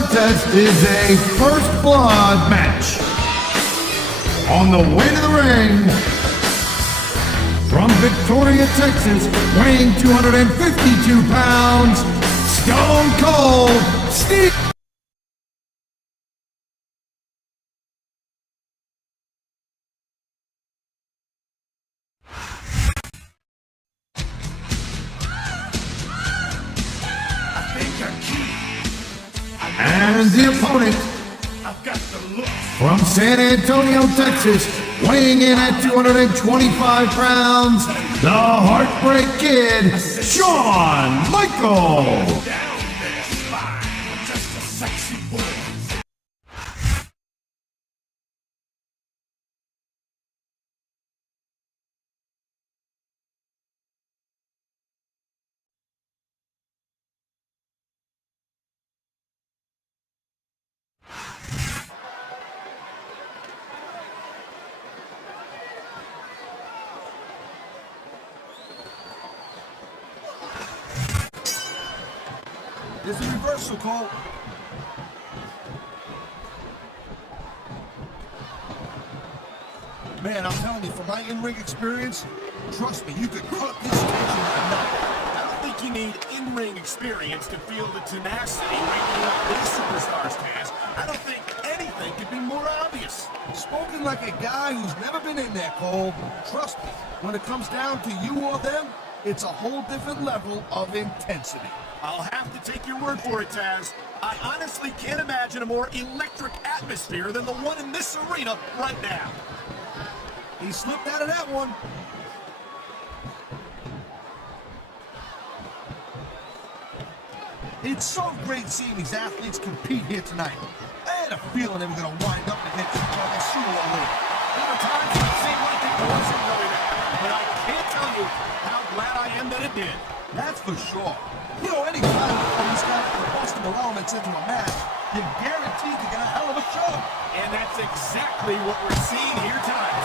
contest is a first blood match. On the way to the ring, from Victoria, Texas, weighing 252 pounds, Stone Cold Steve. And the opponent, from San Antonio, Texas, weighing in at 225 pounds, the Heartbreak Kid, Shawn Michaels. There's a reversal call. Man, I'm telling you, from my in-ring experience, trust me, you could cut this tension enough. I don't think you need in-ring experience to feel the tenacity making up these superstars' task. I don't think anything could be more obvious. Spoken like a guy who's never been in there, Cole. Trust me, when it comes down to you or them, it's a whole different level of intensity. I'll have to take your word for it, Taz. I honestly can't imagine a more electric atmosphere than the one in this arena right now. He slipped out of that one. It's so great seeing these athletes compete here tonight. I had a feeling they were going to wind up against each other sooner or later. There were times it seemed like it wasn't going to happen, but I can't tell you how glad I am that it did. That's for sure. You know, any time these guys put combustible elements into a match, you're guaranteed to get a hell of a show. And that's exactly what we're seeing here tonight.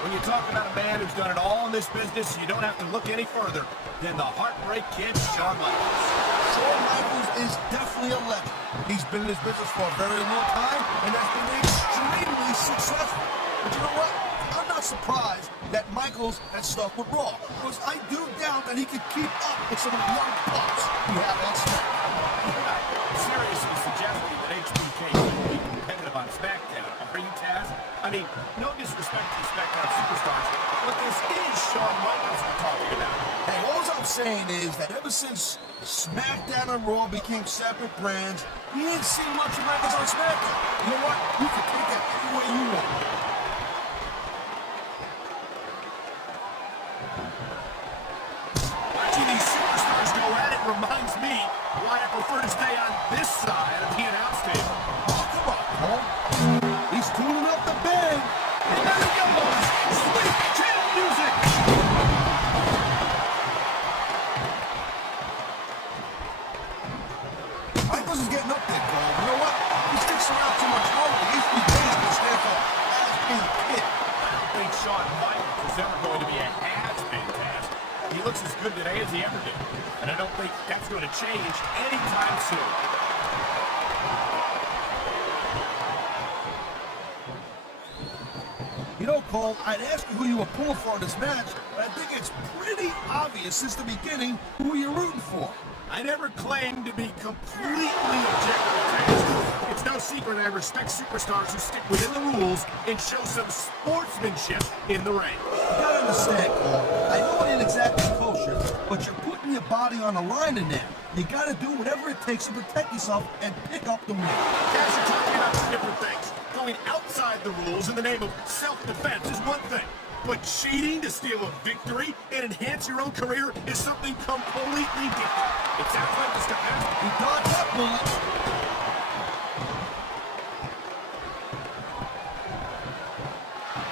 When you talk about a man who's done it all in this business, you don't have to look any further than the Heartbreak Kid, Shawn Michaels. Shawn Michaels is definitely a legend. He's been in this business for a very long time and has been extremely successful. But you know what? I'm not surprised that Michaels has stuck with Raw, because I do doubt that he could keep up with some of the young pups we have on SmackDown. Seriously suggesting that HBK will be competitive on SmackDown. Are you, Taz? I mean, no disrespect to the SmackDown superstars, but this is Shawn Michaels we're talking about. Hey, all I'm saying is that ever since SmackDown and Raw became separate brands, we ain't seen much of Michaels on SmackDown. You know what? You can take that any way you want. Watching these superstars go at it reminds me why I prefer to stay on this side of the announce table. Oh, come on, Cole. He's tuning up the band. And there he goes! Sweet channel music! Michaels is getting up there, Cole. You know what? He sticks around too much longer. He's going to stand for has-been kid. I don't think Shawn Michaels is ever going to be a has-been, Taz. He looks as good today as he ever did. And I don't think that's going to change anytime soon. You know, Cole, I'd ask you who you were pulling for in this match, but I think it's pretty obvious since the beginning who you're rooting for. I never claimed to be completely objective. It's no secret I respect superstars who stick within the rules and show some sportsmanship in the ring. You gotta understand, Cole. I know it ain't exactly kosher, but you're putting your body on the line in there. You gotta do whatever it takes to protect yourself and pick up the win. Guys, you're talking about two different things. Going outside the rules in the name of self-defense is one thing, but cheating to steal a victory and enhance your own career is something completely different. It sounds like this guy has to He dodged that bullet.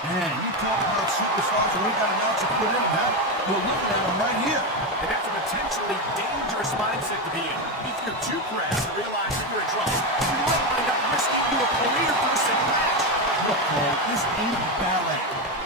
Man, you talk about superstars and we got an ounce to put in that. You're looking at him right here. And that's a potentially dangerous mindset to be in. If you're too crass to realize that you're in trouble, you might wind up risking your career for a single match. Look, Cole, this ain't ballet.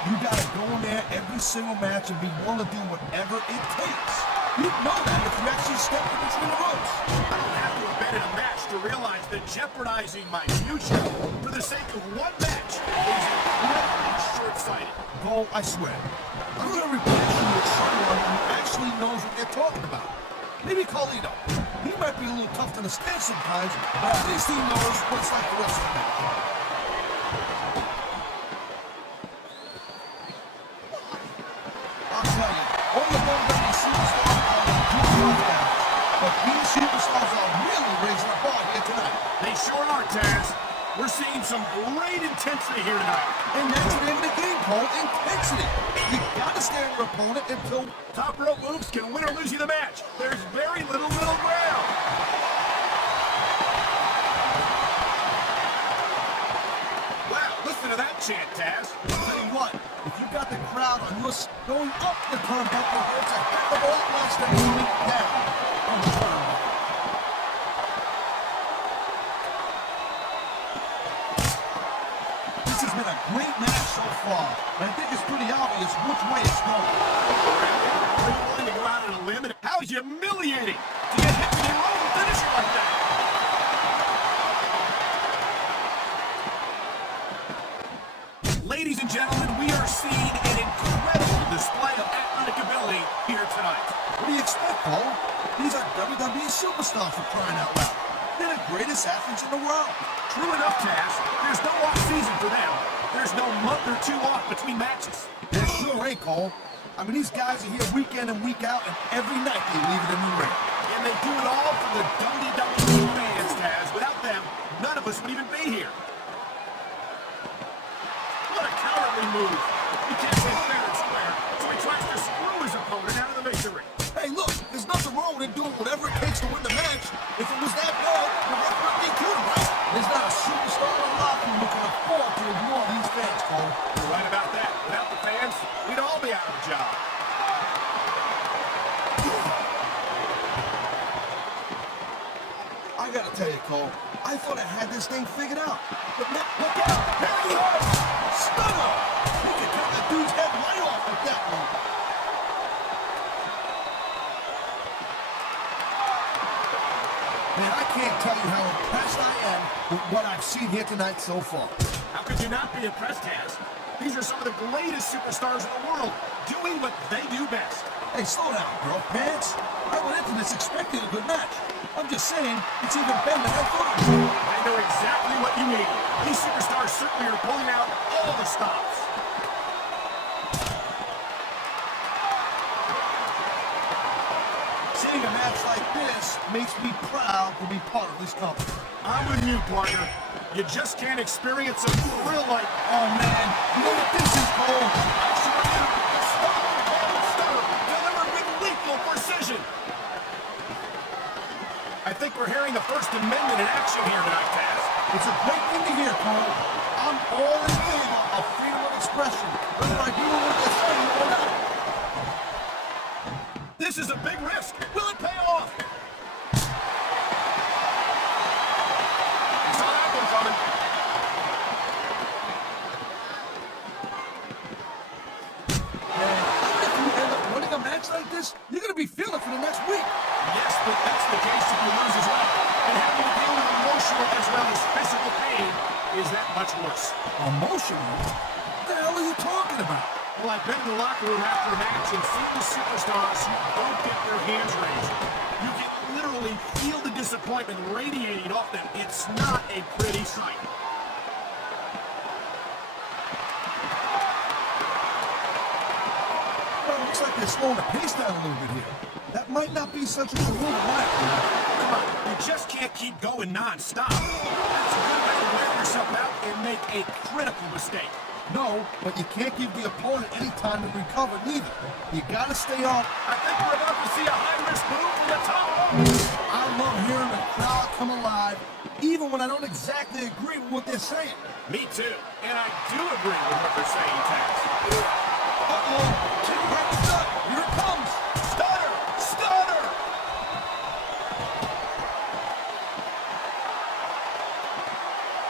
You gotta go in there every single match and be willing to do whatever it takes. You'd know that if you actually stepped in between the ropes. I don't have to have been in a match to realize that jeopardizing my future for the sake of one match is incredibly short-sighted. Cole, I swear, I'm going to replace you with someone who actually knows what they're talking about. Maybe Carlito. He might be a little tough to understand sometimes, but at least he knows what's like the rest of the match. I'll tell you, all the WWE superstars are doing rough now, but these superstars are really raising the bar here tonight. They sure are, Taz. We're seeing some great intensity here tonight. And that's the name of the game, Cole, intensity. You gotta stand your opponent until... Top rope moves can win or lose you the match. There's very little middle ground. Wow, listen to that chant, Taz. I'll tell you what, if you got the crowd on your going up the turnbuckle, it's a heck of a lot less than moving down on the turnbuckle. This has been a great match so far, and I think it's pretty obvious which way it's going. Are you willing to go out on a limb? How humiliating to get hit with your own finisher like that. Ladies and gentlemen, we are seeing an incredible display of athletic ability here tonight. What do you expect, Cole? These are WWE superstars for crying out loud. They're the greatest athletes in the world. True enough, Taz. There's no off-season for them. There's no month or two off between matches. There sure ain't, Cole. I mean, these guys are here week in and week out, and every night they leave it in the ring. And they do it all for the WWE fans, Taz. Without them, none of us would even be here. What a cowardly move. He can't say fair and square, so he tries to screw his opponent out of the victory. Hey, look, there's nothing wrong with him doing whatever it takes to win the match. If it was that bad, the referee would kill him, right? There's not a superstar in the locker room who can afford to ignore these fans, Cole. You're right about that. Without the fans, we'd all be out of a job. I gotta tell you, Cole, I thought I had this thing figured out. But now, look out! There he is! Stunner! He can cut the dude's head right off with that one. Man, I can't tell you how impressed I am with what I've seen here tonight so far. How could you not be impressed, Taz? These are some of the greatest superstars in the world, doing what they do best. Hey, slow down, girl pants. I went into this expecting a good match. I'm just saying, it's even better than I thought it would. I know exactly what you mean. These superstars certainly are pulling out all the stops. Seeing a match like this makes me proud to be part of this company. I'm with you, partner. You just can't experience a thrill like... Oh, man, you know what this is, Cole? Delivered with lethal precision. I think we're hearing the First Amendment in action here tonight, Taz. It's a great thing to hear, Cole. I'm all in favor of freedom of expression, whether I do what they're saying or not. This is a big risk. Will it pay off? I saw that one coming. Man, even if you end up winning a match like this, you're going to be feeling for the next week. Yes, but that's the case if you lose as well. And having to deal with emotional as well as physical pain is that much worse. Emotional? What the hell are you talking about? Well, I've been in the locker room after a match and seen the superstars don't get their hands raised. You can literally feel the disappointment radiating off them. It's not a pretty sight. Well, it looks like they're slowing the pace down a little bit here. That might not be such a good move, right? Come on, you just can't keep going non-stop. That's a good way to wear yourself out and make a critical mistake. No, but you can't give the opponent any time to recover neither. You gotta stay on. I think we're about to see a high-risk move from the top. I love hearing the crowd come alive, even when I don't exactly agree with what they're saying. Me too. And I do agree with what they're saying, Taz. Uh-oh, King Happy Stunt, here it comes. Stunner! Stunner!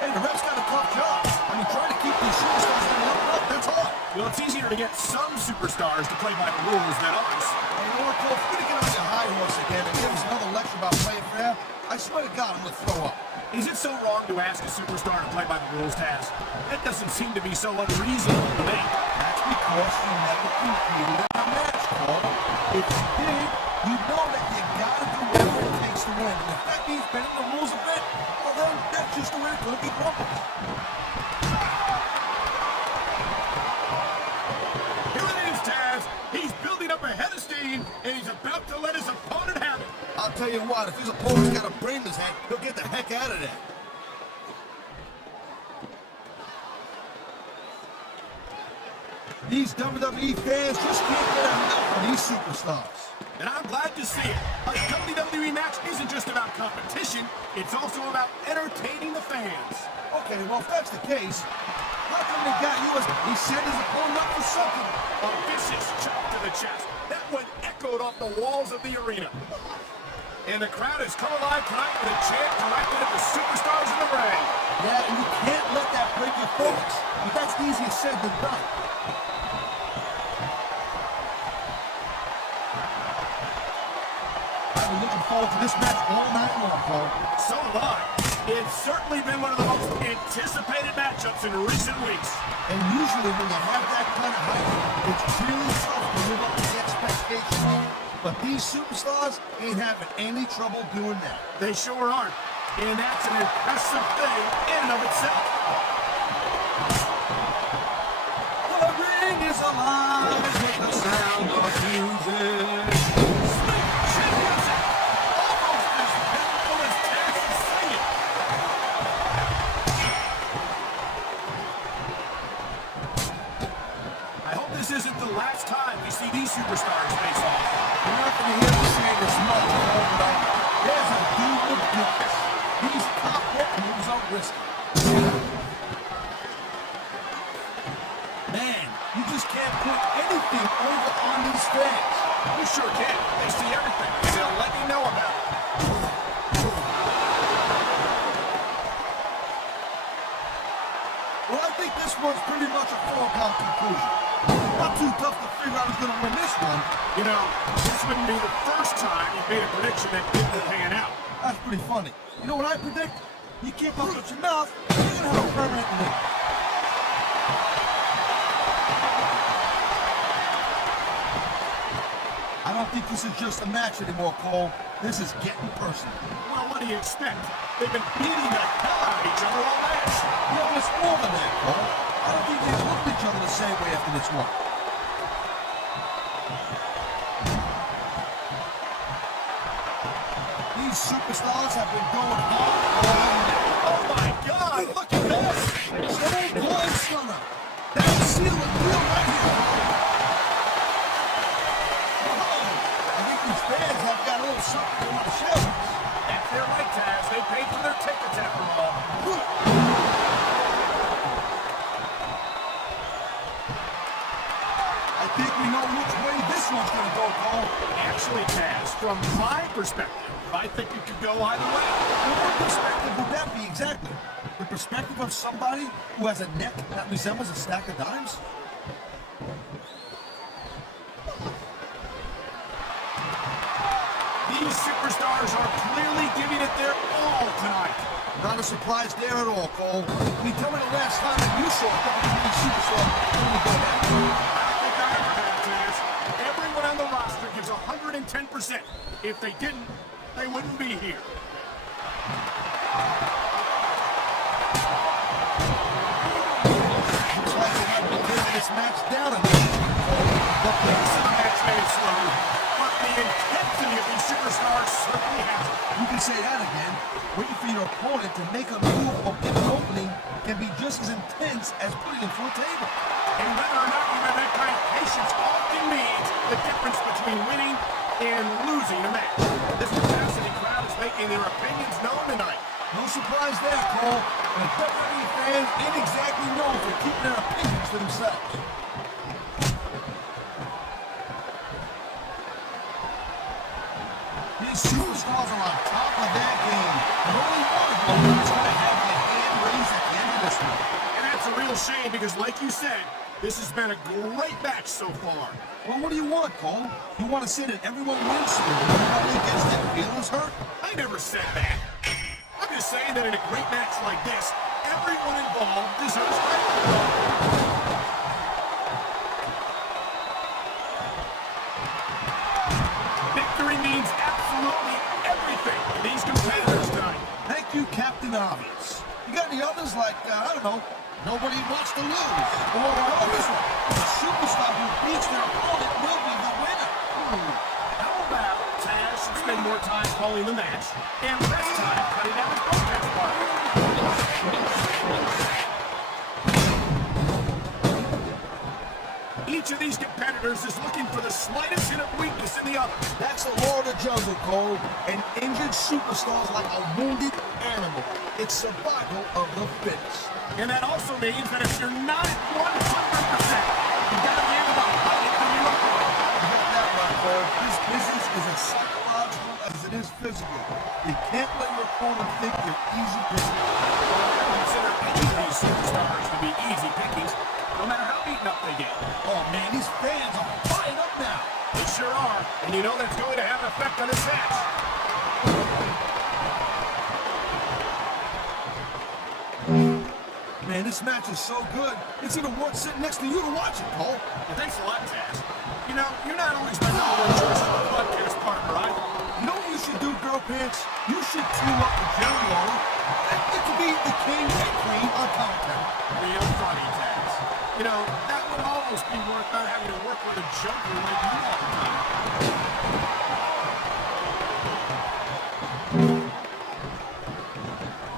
Hey, the ref's got a tough job. I mean, trying to keep these superstars from up, that's hard. Well, it's easier to get some superstars to play by the rules than others. Hey, you know what, Cole? If you're going to get on your high horse again and give us another lecture about playing fair, I swear to God, I'm going to throw up. Is it so wrong to ask a superstar to play by the rules, Taz? That doesn't seem to be so unreasonable to me. That's because you never competed in a match, Cole. If you did, you know that you got to do whatever it takes to win. And if that means bending the rules a bit, well then, that's just the way it's going to be broken. Here it is, Taz. He's building up a head of steam, and he's about to let his opponent have it. I'll tell you what, if his opponent's got a brain in his head, he'll get the heck out of there. These WWE fans just can't get enough of these superstars. And I'm glad to see it. A WWE match isn't just about competition, it's also about entertaining the fans. Okay, well, if that's the case, how come they got you as he set his opponent up for something? A vicious chop to the chest. That one echoed off the walls of the arena. And the crowd has come alive tonight with a chant directed at the superstars in the ring. Yeah, and you can't let that break your focus. But that's easier said than done. I've been looking forward to this match all night long, Cole. So have I. It's certainly been one of the most anticipated matchups in recent weeks. And usually when you have that kind of hype, it's really tough to live up to the expectations. But these superstars ain't having any trouble doing that. They sure aren't. And that's an impressive thing in and of itself. The ring is alive with the sound of music. This isn't the last time we see these superstars face off. You're not going to hear me say this much, but there's a dude with difference. These top hit moves are risky. Man, you just can't put anything over on these fans. You sure can. They see everything, and they'll let you know about it. Well, I think this one's pretty much a foregone conclusion. Not too tough to figure out who's going to win this one. You know, this wouldn't be the first time you made a prediction that didn't pan out. That's pretty funny. You know what I predict? You keep up with your mouth, you're going to have a permanent lead. I don't think this is just a match anymore, Cole. This is getting personal. Well, what do you expect? They've been beating the hell out of each other all match. Yeah, but it's more than that, Cole. I don't think they look at each other the same way after this one. These superstars have been going hard all night. Oh my God, look at this! Stone Cold Stunner. That's a seal of deal right here. Whoa. I think these fans have got a little something they want to show. That's their right, Taz. They paid for their tickets after all. I think we know which way this one's going to go, Cole. Actually, Taz, from my perspective, I think it could go either way. Well, what perspective would that be exactly? The perspective of somebody who has a neck that resembles a stack of dimes? These superstars are clearly giving it their all tonight. Not a surprise there at all, Cole. I mean, tell me the last time that you saw a WWE superstar really go back. I don't think I ever have, Taz. Everyone on the roster gives 110%. If they didn't, they wouldn't be here. Looks like they might be taking this match down a notch. The pace of the match may have slowed, but the intensity of these superstars certainly has. You can say that again. Waiting for your opponent to make a move or get an opening can be just as intense as putting him through a table. And whether or not you have that kind of patience often means the difference between winning and losing a match. This capacity crowd is making their opinions known tonight. No surprise there, Cole. The WWE fans ain't exactly known for keeping their opinions to themselves. These superstars are on top of their game. And only one of them is going to have their hand raised at the end of this one. And that's a real shame because, like you said, This has been a great match so far. Well, what do you want, Cole? You want to say that everyone wins so nobody gets their feelings hurt? I never said that. I'm just saying that in a great match like this, everyone involved deserves credit. Victory means absolutely everything to these competitors tonight. Thank you, Captain Obvious. You got any others like, I don't know, nobody wants to lose? Or this one, the superstar who beats their opponent will be the winner. How about Taz should spend more time calling the match and less time cutting out his protest part? Each of these competitors is looking for the slightest hint of weakness in the other. That's the law of the jungle, Cole. An injured superstar is like a wounded animal. It's survival of the fittest. And that also means that if you're not at 100%, you gotta hand it up. You got that right, Cole. This business is as psychological as it is physical. You can't let your opponent think you're easy picking. I consider any of these superstars to be easy pickings, no matter how beaten up they get. Oh, man, these fans are fired up now. They sure are, and you know that's going to have an effect on this match. Man, this match is so good, it's even worth sitting next to you to watch it, Cole. Well, thanks a lot, Taz. You know, you're not always my number one choice for a podcast partner, right? You know what you should do, Girl Pants? You should team up with Jerry Lawler and get to be the king and queen on commentary. Real funny, Taz. You know, that would almost be worth not having to work with a junker like you all the time.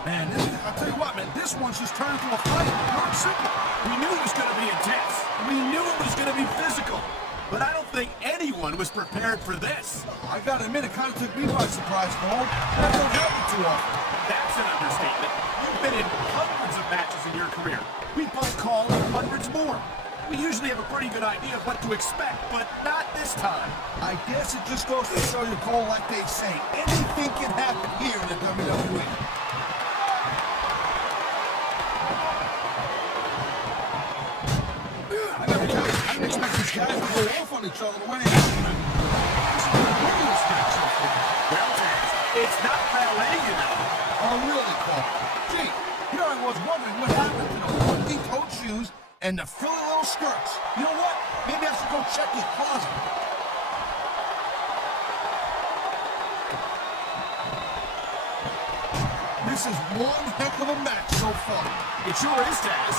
Man, I'll tell you what, man, this one's just turned into a fight. Not simple. We knew it was going to be intense. We knew it was going to be physical. But I don't think anyone was prepared for this. I gotta admit, it kind of took me by surprise, Cole. That don't happen too often. That's an understatement. You've been in hundreds of matches in your career. We both called hundreds more. We usually have a pretty good idea of what to expect, but not this time. I guess it just goes to show you, Cole, like they say, anything can happen here in the WWE. I didn't expect these guys to go off on each other the way they have. Well, Taz, it's not ballet, you know. Oh, really, Cole? Gee, here I was wondering what happened to the funky-toed shoes and the frilly little skirts. You know what? Maybe I should go check his closet. This is one heck of a match so far. It sure is, Taz.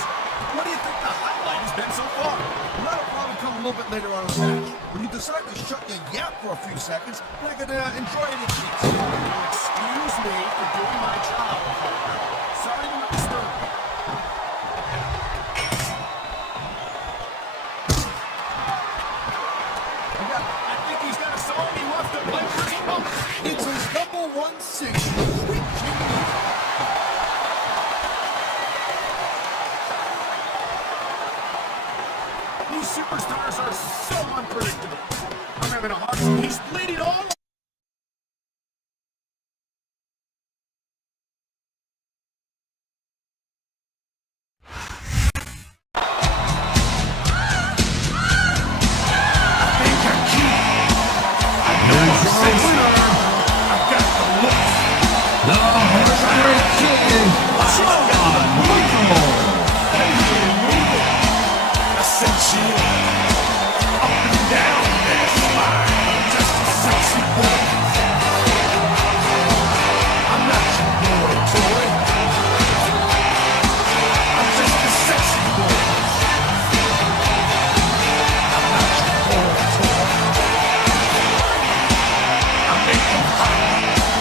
What do you think the highlight has been so far? Well, that'll probably come a little bit later on in the match. When you decide to shut your yap for a few seconds, I can enjoy any cheats. Excuse me for doing my job. Sorry to disturb you. I think he's got a song he wants to play for his mom. It's his #1 single, Sweet Chicken. These superstars are so unpredictable. I'm having a hard time. He's bleeding all